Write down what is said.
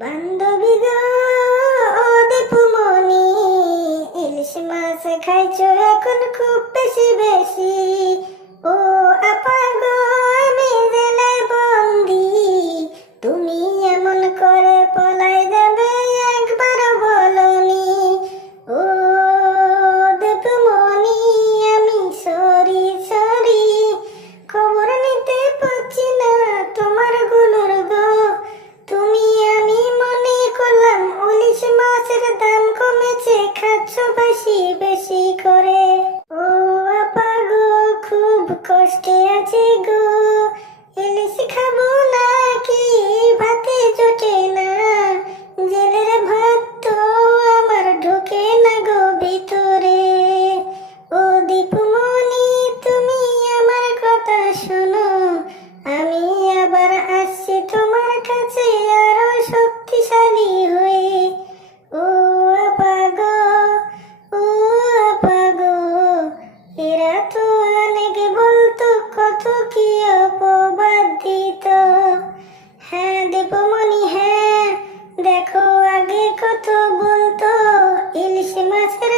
বান্ধবী গো, ও দীপুমণি, ইলিশ মাছ খাইছো এখন খুব বেশি বেশি। ও আপা গো, আমি জেলায় বন্দি, তুমি এমন করে পলাই যাবে একবার বলনি। ও দীপুমণি, আমি সরি সরি, খবর নিতে পারছি না তোমার গুলোর গো। তুমি আমি মনে করলাম ইলিশ মাছের দাম কমেছে, খাচ্ছ বেশি বেশি করে। ও আপা গো, খুব কষ্টে আছি গো, ইলিশ খাবো নাকি ভাতে জোটে না, জেলের ভাত তো আমার ঢোকে না গো ভিতরে। ও দীপুমণি, তুমি আমার কথা শোনো, আমি আবার আসছি তোমার কাছে আরো শক্তিশালী হয়ে। ও আপা গো, ও আপা গো, এরা তো অনেক বলতো, কত কি অপবাদ দিত। হ্যাঁ দীপুমণি, হ্যাঁ দেখো আগে কত বলতো ইলিশ মাছের